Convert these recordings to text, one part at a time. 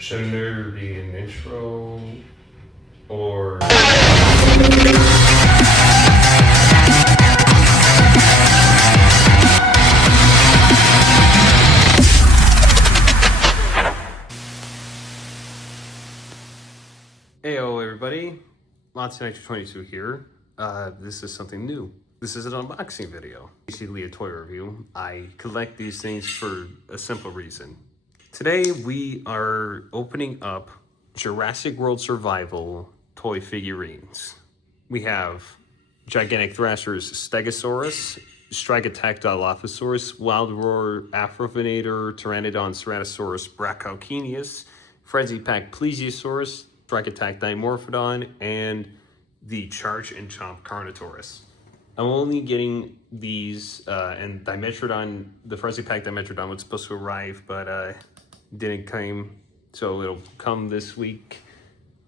Shouldn't there be an intro or... Heyo everybody, Monster22 here. This is something new. This is an unboxing video. Basically a toy review. I collect these things for a simple reason. Today we are opening up Jurassic World Survival toy figurines. We have Gigantic Thrasher's Stegosaurus, Strike Attack Dilophosaurus, Wild Roar Afrovenator, Pteranodon Ceratosaurus Brachioceanus, Frenzy Pack Plesiosaurus, Strike Attack Dimorphodon, and the Charge and Chomp Carnotaurus. I'm only getting these, and Dimetrodon, the Frenzy Pack Dimetrodon was supposed to arrive, but didn't come, so it'll come this week,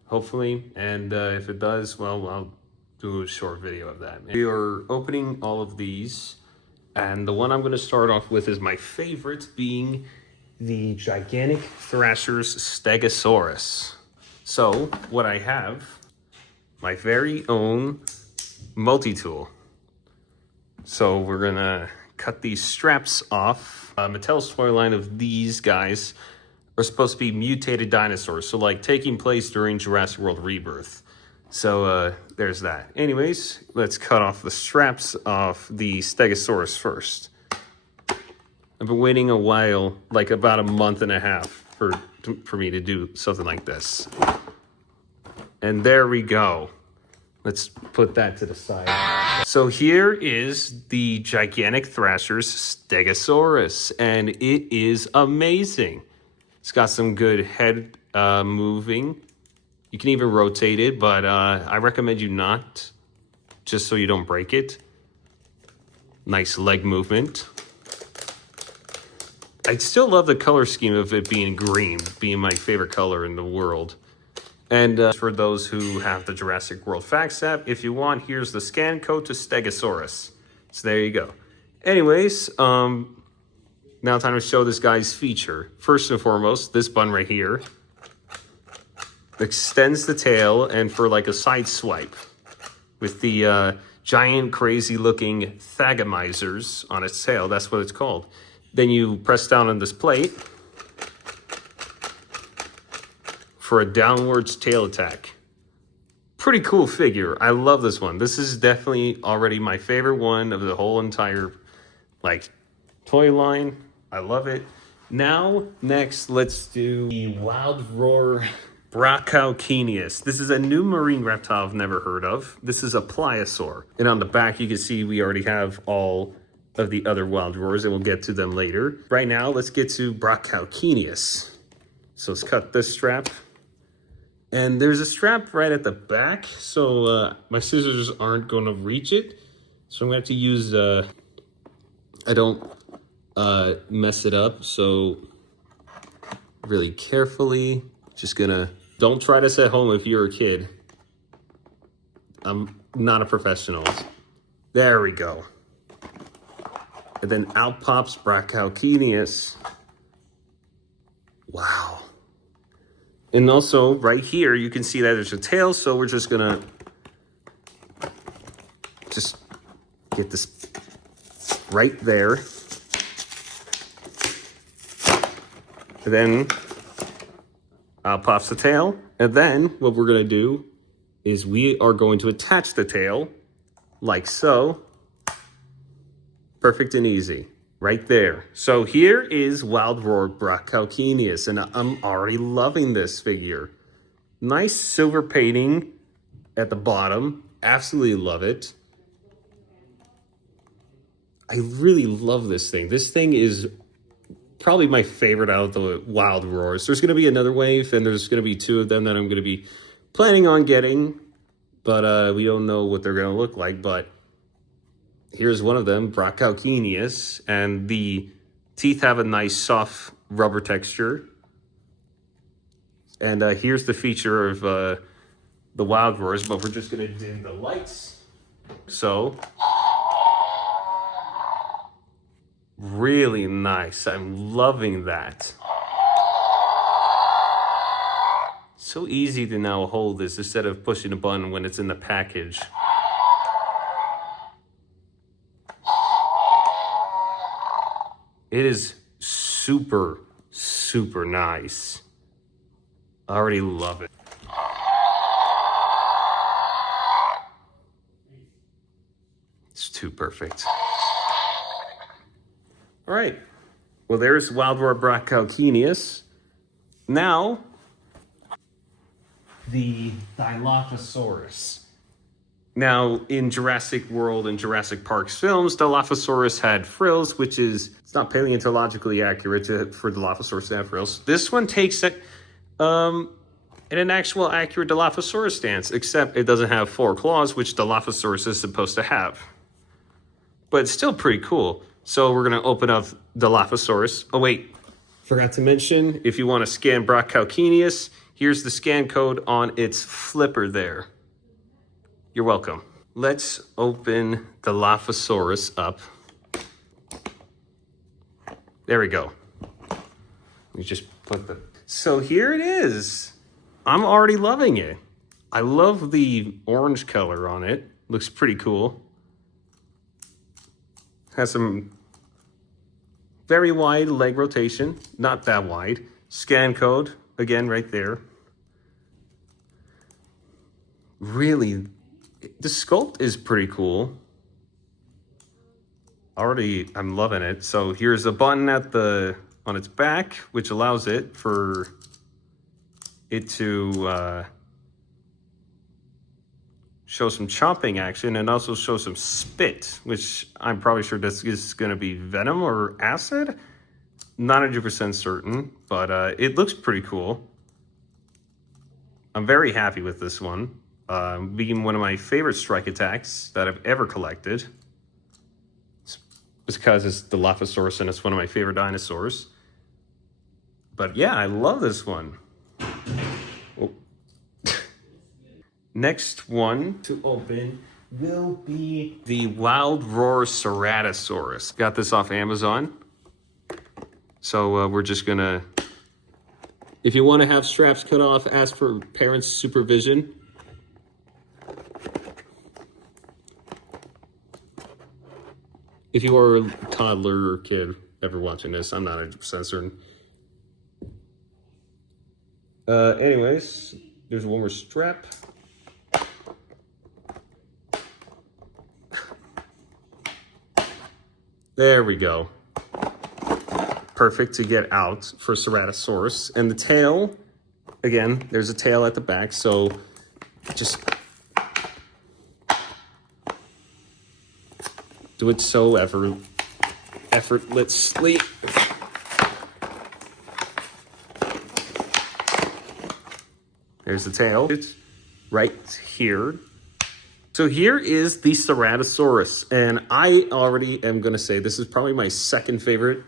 hopefully, and if it does, well, I'll do a short video of that. We are opening all of these, and the one I'm going to start off with is my favorite, being the Gigantic Thrasher's Stegosaurus. So, what I have, my very own multi-tool. So we're gonna cut these straps off. Mattel's toy line of these guys are supposed to be mutated dinosaurs, so like taking place during Jurassic World Rebirth. So there's that. Anyways, let's cut off the straps off the Stegosaurus first. I've been waiting a while, like about a month and a half for me to do something like this. And there we go. Let's put that to the side. So here is the Gigantic Thrasher's Stegosaurus, and it is amazing. It's got some good head moving. You can even rotate it, but I recommend you not, just so you don't break it. Nice leg movement. I still love the color scheme of it being green, being my favorite color in the world. And for those who have the Jurassic World Facts app, if you want, here's the scan code to Stegosaurus. So there you go. Anyways, now time to show this guy's feature. First and foremost, this button right here extends the tail, and for like a side swipe with the giant crazy looking thagomizers on its tail. That's what it's called. Then you press down on this plate for a downwards tail attack. Pretty cool figure. I love this one. This is definitely already my favorite one of the whole entire like toy line. I love it. Now, next, let's do the Wild Roar Brachioceanus. This is a new marine reptile I've never heard of. This is a pliosaur. And on the back, you can see we already have all of the other Wild Roars, and we'll get to them later. Right now, let's get to Brachioceanus. So let's cut this strap. And there's a strap right at the back, so my scissors aren't going to reach it. So I'm going to have to use, I don't mess it up, so really carefully, just gonna, don't try this at home if you're a kid. I'm not a professional. There we go. And then out pops Brachioceanus. Wow. And also, right here, you can see that there's a tail, so we're just gonna just get this right there. And then out pops the tail. And then what we're gonna do is we are going to attach the tail like so. Perfect and easy. Right there. So here is Wild Roar Brachioceanus, and I'm already loving this figure. Nice silver painting at the bottom. Absolutely love it. I really love this thing. This thing is probably my favorite out of the Wild Roars. There's going to be another wave, and there's going to be two of them that I'm going to be planning on getting, but we don't know what they're going to look like, but here's one of them, Brachioceanus, and the teeth have a nice soft rubber texture. And here's the feature of the Wild Roars, but we're just gonna dim the lights. So, really nice. I'm loving that. So easy to now hold this instead of pushing a button when it's in the package. It is super, super nice. I already love it. It's too perfect. All right. Well, there's Wild Roar Brachylcenius. Now, the Dilophosaurus. Now, in Jurassic World and Jurassic Park's films, Dilophosaurus had frills, which is, it's not paleontologically accurate for Dilophosaurus to have frills. This one takes it in an actual accurate Dilophosaurus stance, except it doesn't have 4 claws, which Dilophosaurus is supposed to have. But it's still pretty cool. So we're going to open up Dilophosaurus. Oh, wait. Forgot to mention, if you want to scan Brachylcenius, here's the scan code on its flipper there. You're welcome. Let's open Dilophosaurus up. There we go. We just put the... So here it is. I'm already loving it. I love the orange color on it. Looks pretty cool. Has some very wide leg rotation. Not that wide. Scan code, again, right there. Really... The sculpt is pretty cool. Already, I'm loving it. So here's a button on its back, which allows it to show some chomping action and also show some spit, which I'm probably sure this is going to be venom or acid. Not 100% certain, but it looks pretty cool. I'm very happy with this one. Being one of my favorite strike attacks that I've ever collected. It's because it's Dilophosaurus and it's one of my favorite dinosaurs. But yeah, I love this one. Oh. Next one to open will be the Wild Roar Ceratosaurus. Got this off Amazon. So we're just gonna... If you want to have straps cut off, ask for parents' supervision. If you are a toddler or kid ever watching this, I'm not 100% certain. Anyways, there's one more strap. There we go. Perfect to get out for Ceratosaurus. And the tail, again, there's a tail at the back, so just do it so effortlessly. There's the tail. It's right here. So here is the Ceratosaurus, and I already am going to say this is probably my second favorite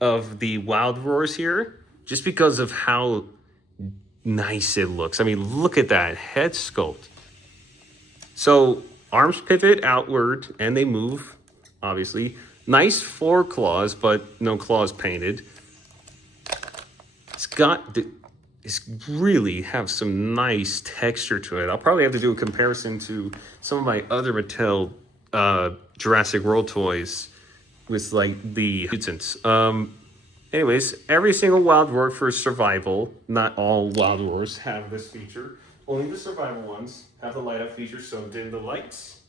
of the Wild Roars here, just because of how nice it looks. I mean, look at that head sculpt. So arms pivot outward, and they move, obviously. Nice 4 claws, but no claws painted. It's really have some nice texture to it. I'll probably have to do a comparison to some of my other Mattel Jurassic World toys with like the mutants. Anyways, every single Wild Roar for survival, not all Wild Roars have this feature. Only the survival ones have the light up feature, so dim the lights.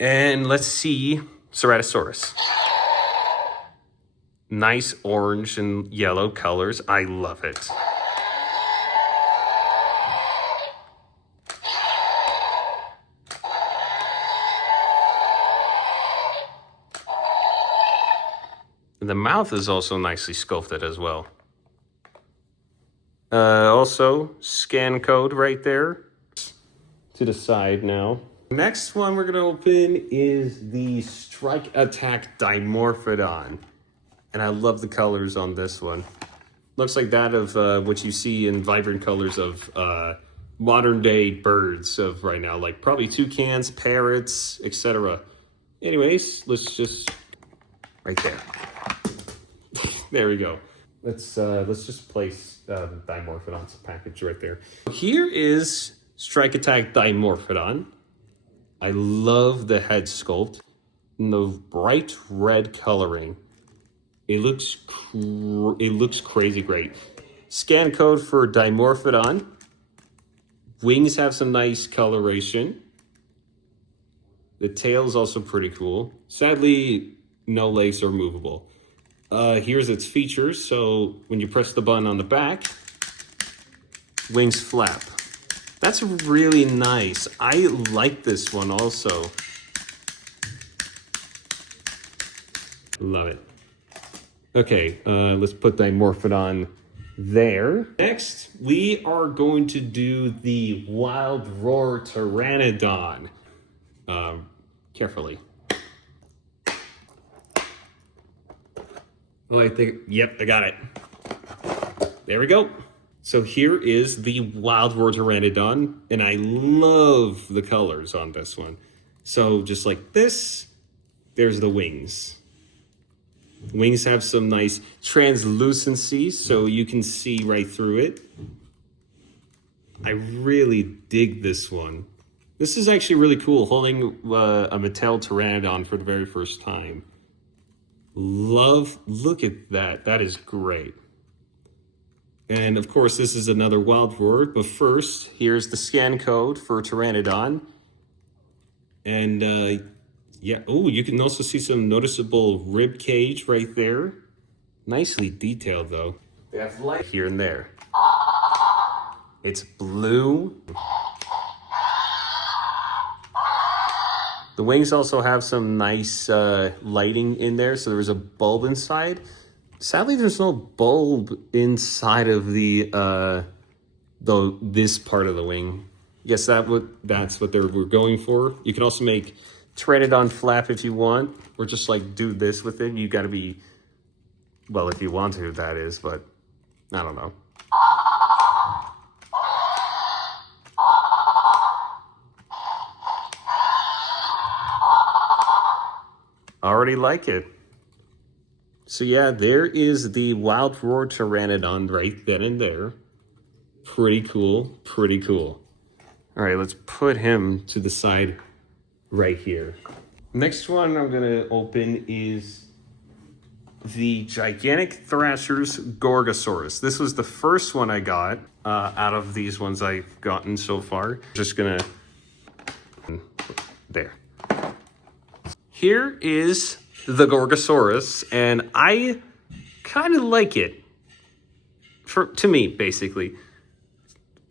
And let's see Ceratosaurus. Nice orange and yellow colors. I love it. The mouth is also nicely sculpted as well. Also, scan code right there. To the side now. Next one we're going to open is the Strike Attack Dimorphodon. And I love the colors on this one. Looks like that of what you see in vibrant colors of modern day birds of right now. Like probably toucans, parrots, etc. Anyways, let's just... Right there. There we go. let's just place Dimorphodon's package right there. Here is Strike Attack Dimorphodon. I love the head sculpt and the bright red coloring. It looks crazy great. Scan code for Dimorphodon. Wings have some nice coloration. The tail is also pretty cool. Sadly, no legs are movable. Here's its features. So when you press the button on the back, wings flap. That's really nice. I like this one also. Love it. Okay, let's put Dimorphodon there. Next, we are going to do the Wild Roar Pteranodon. Carefully. Oh, I think, yep, I got it. There we go. So here is the Wild Roar Pteranodon, and I love the colors on this one. So just like this, there's the wings. Wings have some nice translucency, so you can see right through it. I really dig this one. This is actually really cool, holding a Mattel Pteranodon for the very first time. Look at that. That is great. And of course, this is another Wild Roar, but first, here's the scan code for Pteranodon. And yeah, oh, you can also see some noticeable rib cage right there. Nicely detailed though. They have light here and there. It's blue. The wings also have some nice lighting in there, so there's a bulb inside. Sadly, there's no bulb inside of this part of the wing. Yes, that's what they were going for. You can also make Pteranodon flap if you want, or just like do this with it. You got to be, well, if you want to, that is, but I don't know. Already like it. So yeah, there is the Wild Roar Pteranodon right then and there. Pretty cool, pretty cool. All right, let's put him to the side right here. Next one I'm gonna open is the Gigantic Thrasher's Gorgosaurus. This was the first one I got out of these ones I've gotten so far. Just gonna, there. Here is the Gorgosaurus, and I kind of like it. To me, basically.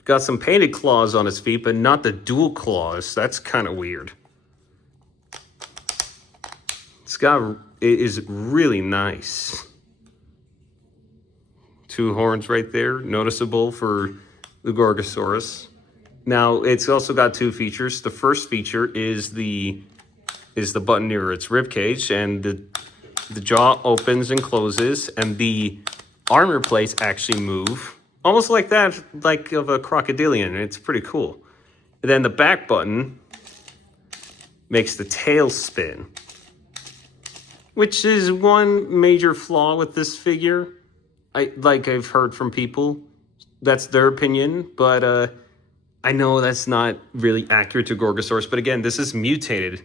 Got some painted claws on his feet, but not the dual claws. That's kind of weird. It is really nice. Two horns right there, noticeable for the Gorgosaurus. Now, it's also got two features. The first feature is the button near its rib cage, and the jaw opens and closes, and the armor plates actually move, almost like that, like of a crocodilian. It's pretty cool. And then the back button makes the tail spin, which is one major flaw with this figure. I've heard from people, that's their opinion, but I know that's not really accurate to Gorgosaurus. But again, this is mutated.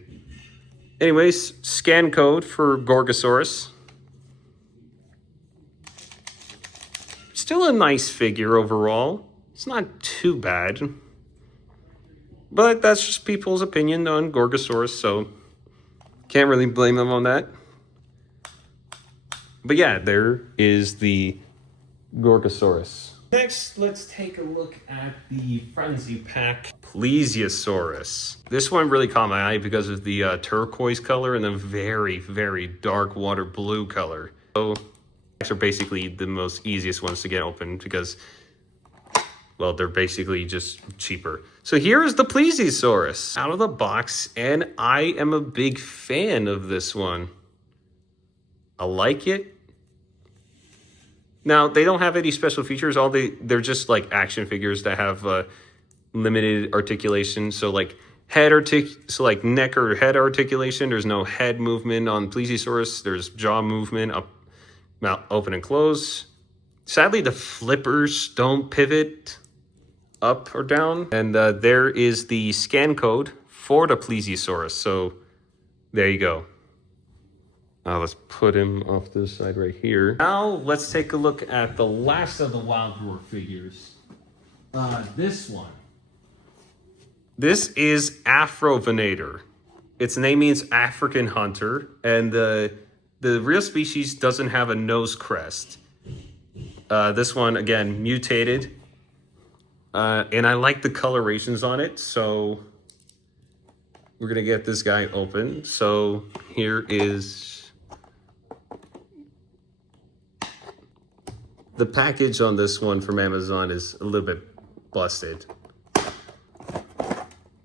Anyways, scan code for Gorgosaurus. Still a nice figure overall. It's not too bad. But that's just people's opinion on Gorgosaurus, so can't really blame them on that. But yeah, there is the Gorgosaurus. Next, let's take a look at the Frenzy Pack Plesiosaurus. This one really caught my eye because of the turquoise color and the very, very dark water blue color. So these are basically the most easiest ones to get open because, well, they're basically just cheaper. So here is the Plesiosaurus out of the box, and I am a big fan of this one. I like it. Now, they don't have any special features. They're just like action figures that have limited articulation. So like neck or head articulation. There's no head movement on Plesiosaurus. There's jaw movement, up, mouth open and close. Sadly, the flippers don't pivot up or down. And there is the scan code for the plesiosaurus. So there you go. Let's put him off to the side right here. Now let's take a look at the last of the Wild Roar figures. This one. This is Afrovenator. Its name means African hunter, and the real species doesn't have a nose crest. This one, again, mutated. And I like the colorations on it, so we're gonna get this guy open. So here is the package on this one from Amazon is a little bit busted.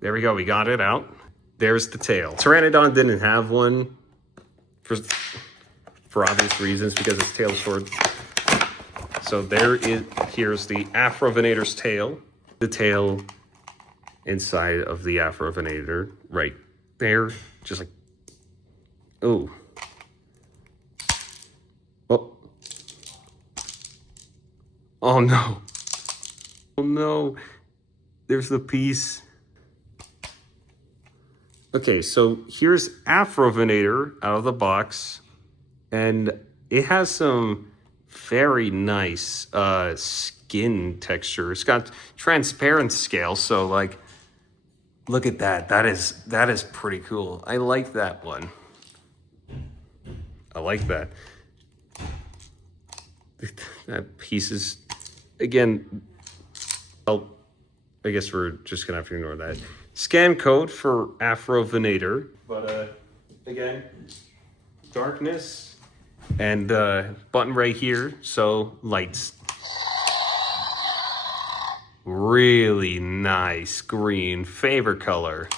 There we go, we got it out. There's the tail. Pteranodon didn't have one for obvious reasons because its tail's short. So here's the Afrovenator's tail. The tail inside of the Afrovenator right there. Just like, oh. Oh. Oh no. Oh no. There's the piece. Okay, so here's Afrovenator out of the box. And it has some very nice skin texture. It's got transparent scale, so like, look at that. That is pretty cool. I like that one. I like that. That piece is, again, I guess we're just gonna have to ignore that. Scan code for Afrovenator, but again, darkness. And button right here, so lights. Really nice green, favorite color.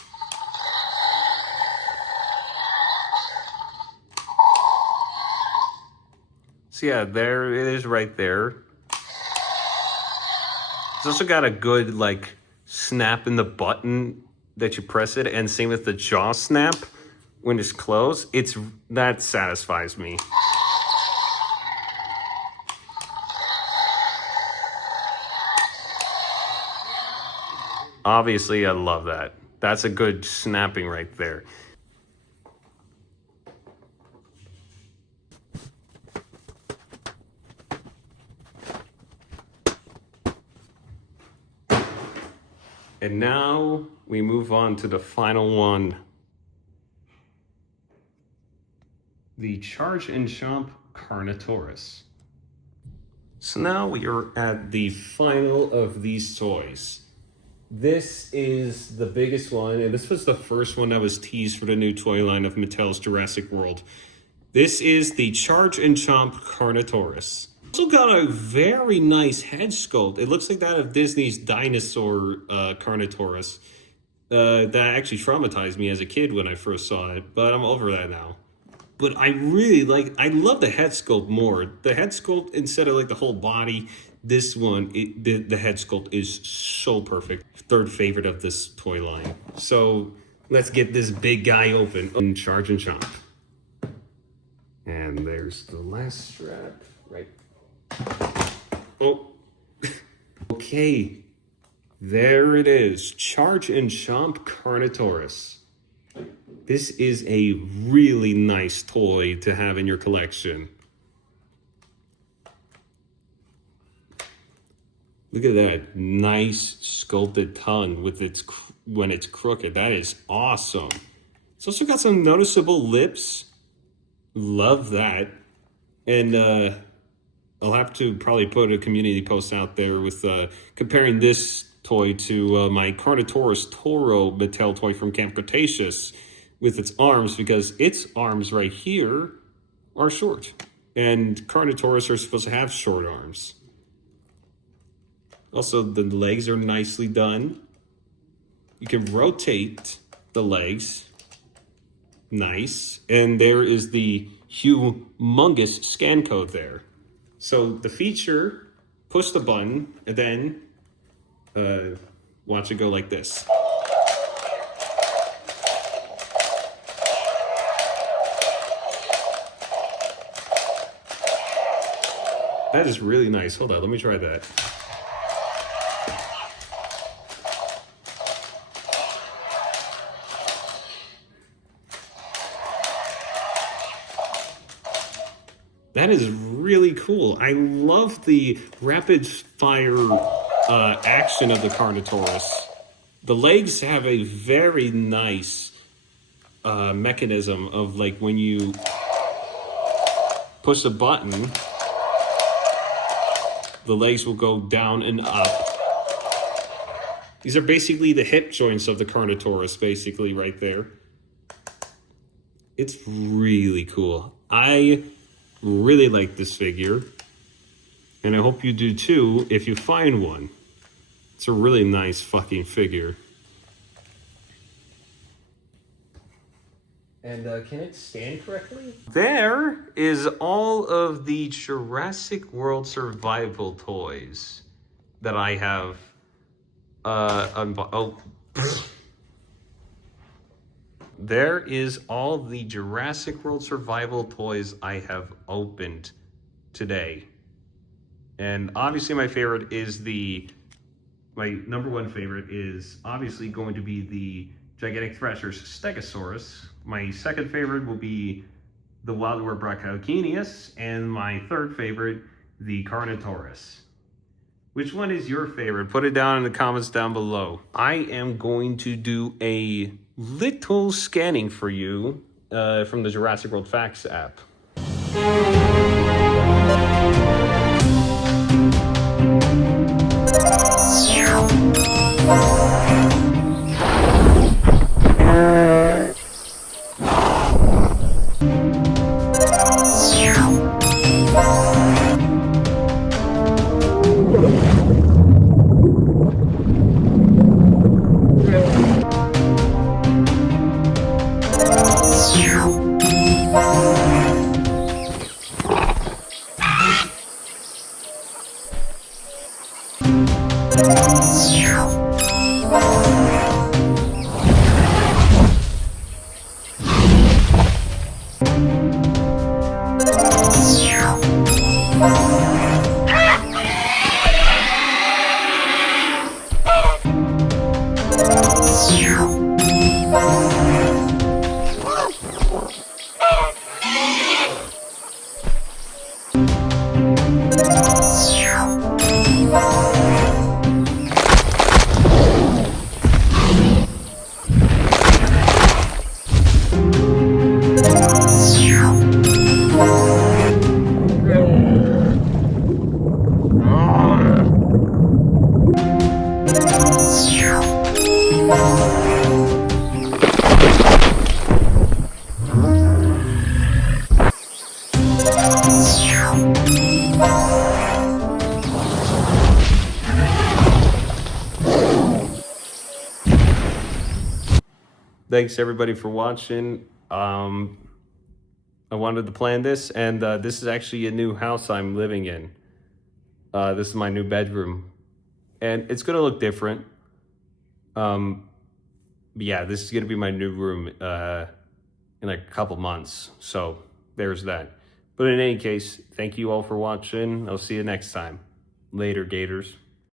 So yeah, there it is right there. It's also got a good like snap in the button that you press it, and same with the jaw snap when it's closed. That satisfies me. Obviously, I love that. That's a good snapping right there. And now we move on to the final one. The Charge and Chomp Carnotaurus. So now we are at the final of these toys. This is the biggest one, and this was the first one that was teased for the new toy line of Mattel's Jurassic World. This is the Charge and Chomp Carnotaurus. Also got a very nice head sculpt. It looks like that of Disney's dinosaur Carnotaurus. That actually traumatized me as a kid when I first saw it, but I'm over that now. But I love the head sculpt more. The head sculpt, instead of like the whole body, this one, the head sculpt is so perfect. Third favorite of this toy line. So let's get this big guy open and Charge and Chomp. And there's the last strap, right? Oh, okay. There it is, Charge and Chomp Carnotaurus. This is a really nice toy to have in your collection. Look at that nice sculpted tongue with when it's crooked. That is awesome. It's also got some noticeable lips. Love that. And I'll have to probably put a community post out there with comparing this toy to my Carnotaurus Toro Mattel toy from Camp Cretaceous with its arms, because its arms right here are short. And Carnotaurus are supposed to have short arms. Also, the legs are nicely done. You can rotate the legs. Nice. And there is the humongous scan code there. So the feature, push the button, and then watch it go like this. That is really nice. Hold on, let me try that. That is really cool. I love the rapid fire action of the Carnotaurus. The legs have a very nice mechanism of like when you push a button, the legs will go down and up. These are basically the hip joints of the Carnotaurus, basically right there. It's really cool. I really like this figure, and I hope you do too if you find one. It's a really nice fucking figure. And can it stand correctly? There is all of the Jurassic World Survival toys that I have There is all the Jurassic World Survival toys I have opened today. And obviously my favorite is my number one favorite is obviously going to be the Gigantic Thrasher's Stegosaurus. My second favorite will be the Wildware Brachiochenius, and my third favorite, the Carnotaurus. Which one is your favorite? Put it down in the comments down below. I am going to do a little scanning for you from the Jurassic World Facts app. Thanks everybody for watching. I wanted to plan this, and this is actually a new house I'm living in. This is my new bedroom, and it's gonna look different. Yeah, this is gonna be my new room in a couple months, so there's that. But in any case, thank you all for watching. I'll see you next time. Later, Gators.